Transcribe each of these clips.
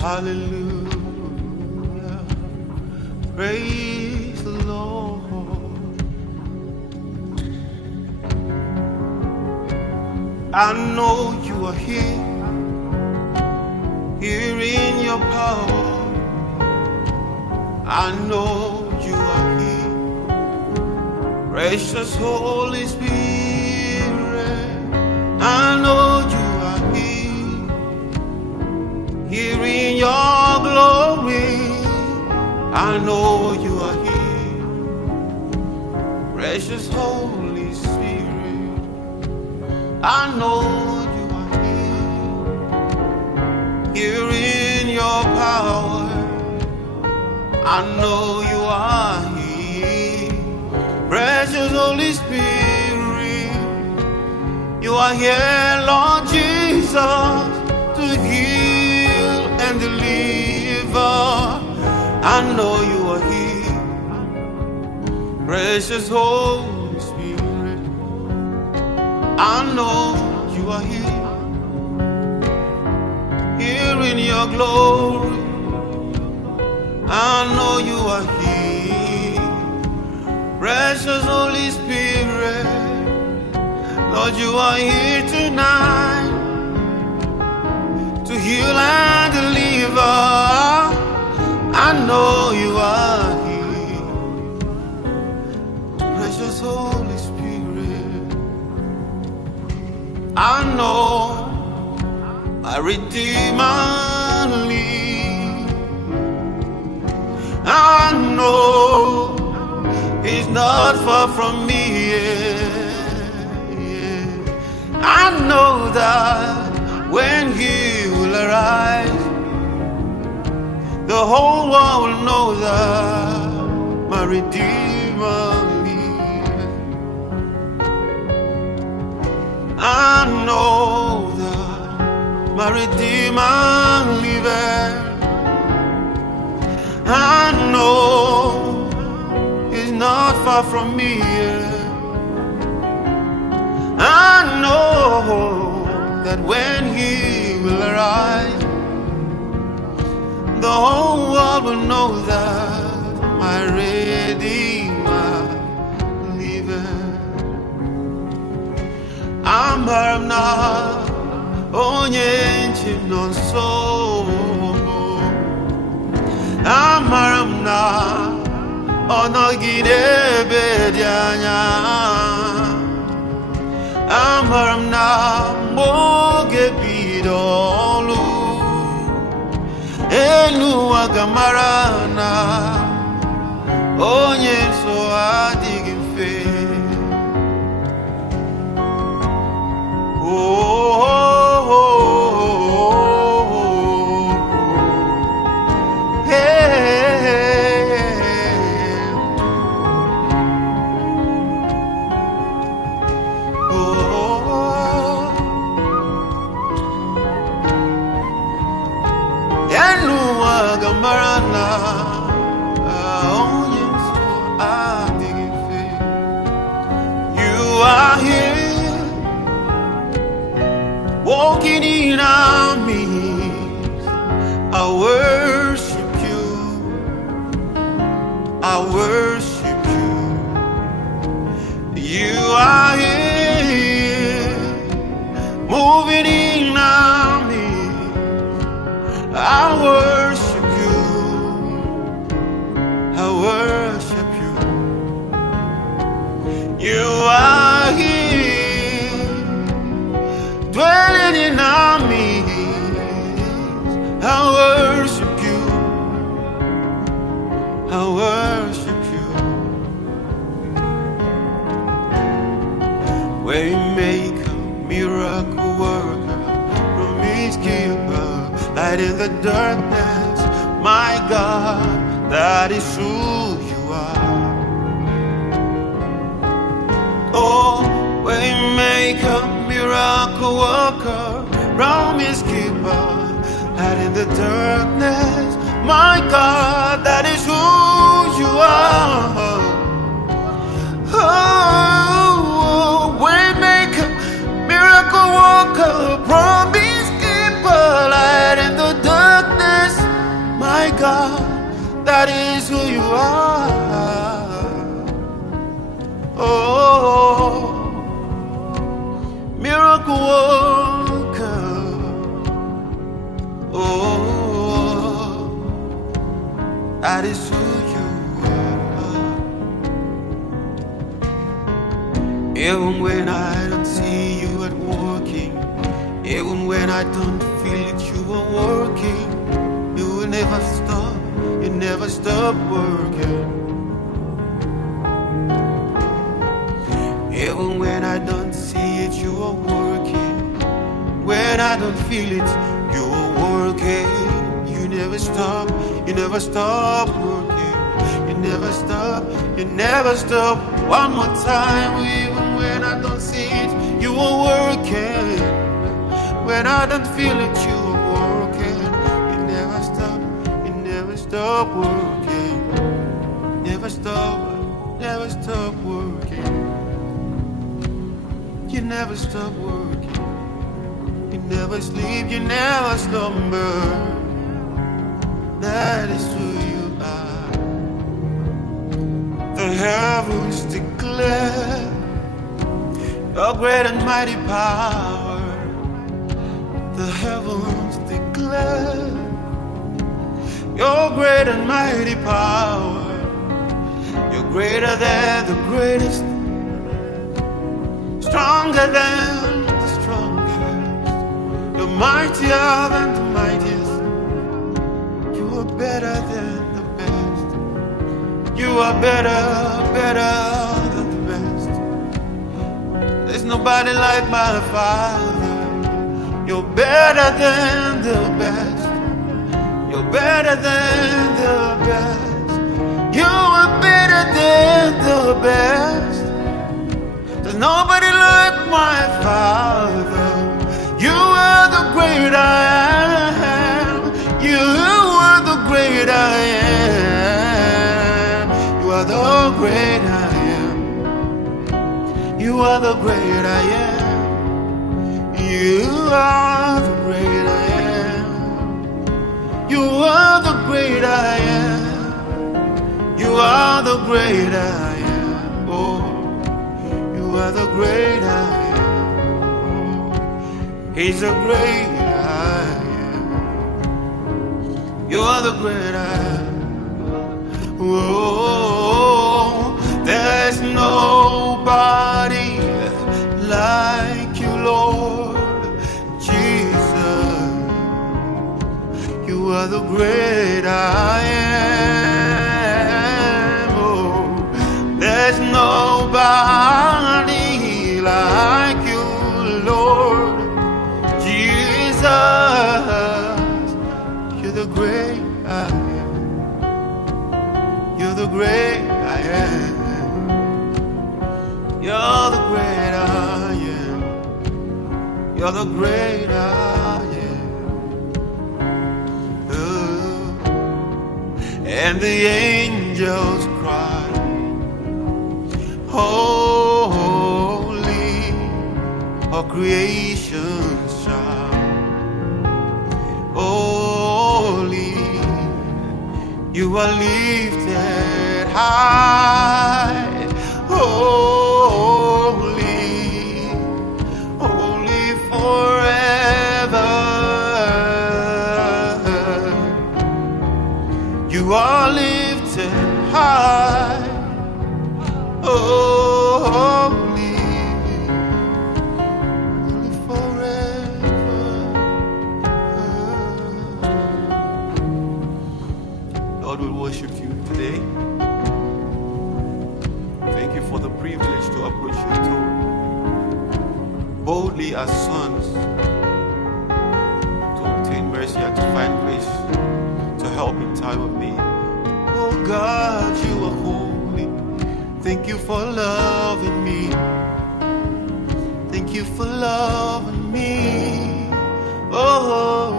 Hallelujah. Praise the Lord. I know you are here in your power. I know you are here, precious Holy Spirit. I know you are here in your glory. I know you are here, precious Holy Spirit. I know you are here in your power. I know you are here, precious Holy Spirit. You are here, Lord Jesus, to heal and deliver. I know you are here, precious Holy Spirit. I know you are here in your glory. I know you are here, precious Holy Spirit. Lord, you are here tonight to heal and deliver. I know you are here, precious Holy Spirit. I know my Redeemer lives. I know he's not far from me. I know that when he will arise, the whole world will know that my Redeemer lives. I know that my Redeemer lives. I know he's not far from me. I know that when he will arise, the whole world will know that my Redeemer liveth. Amara m na onye nche nọ nso. Amara m na ọ nọghị n'ebe dị anya. Amara m na mgbe oge bido ọlụ, elu ụwa ga-amara na onye nso adịghị mfe. You are here, walking in our midst. I worship you, I worship you. You are here, moving in our midst. I worship you, I worship you. You are here, dwelling in our midst. I worship you, I worship you. Waymaker, miracle worker, promise keeper, light in the darkness. My God, that is who you are. Oh, waymaker, miracle worker, promise keeper, light in the darkness. My God, that is who you are. Oh, waymaker, miracle worker, promise keeper, light in the darkness. That is who you are. Even when I don't see you at working, even when I don't feel that you are working, you will never stop, you never stop working. Even when I don't see it, you are working. When I don't feel it, you are working. You never stop, you never stop working. You never stop, you never stop. One more time, even when I don't see it, you are working. When I don't feel it, you are working. You never stop, you never stop working. Never stop, never stop working. You never stop working. You never sleep, you never slumber. That is who you are. The heavens declare your great and mighty power. The heavens declare your great and mighty power. You're greater than the greatest, stronger than the strongest. You're mightier than the mightiest. You are better than the best. You are better, better than the best. There's nobody like my Father. You're better than the best. You're better than the best. You are better than the best. There's nobody like my Father. You are the great I am. You are the great I am. You are the great I am. You are the great I am. You are the great I am. You are the great I am. You are the great I am. Oh, you are the great I am. He's the great I am. You are the great I am. Oh, there's nobody like you, Lord Jesus. You are the great I am. Oh, there's nobody like you, Lord Jesus. You're the great I am. You're the great I am. You're the great I am. You're the great I am. And the angels cry, holy, all creation shout, holy, you are lifted high, holy, holy forever. You are lifted high, holy, holy forever. Lord, we worship you today. Thank you for the privilege to approach your throne boldly as sons, to obtain mercy and to find grace, to help in time of need. Oh God, you are holy. Thank you for loving me. Thank you for loving me. Oh,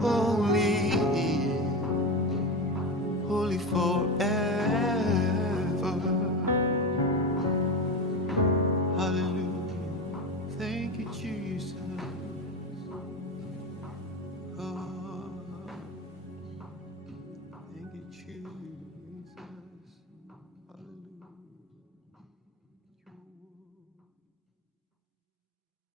holy, holy forever. Hallelujah. Thank you, Jesus.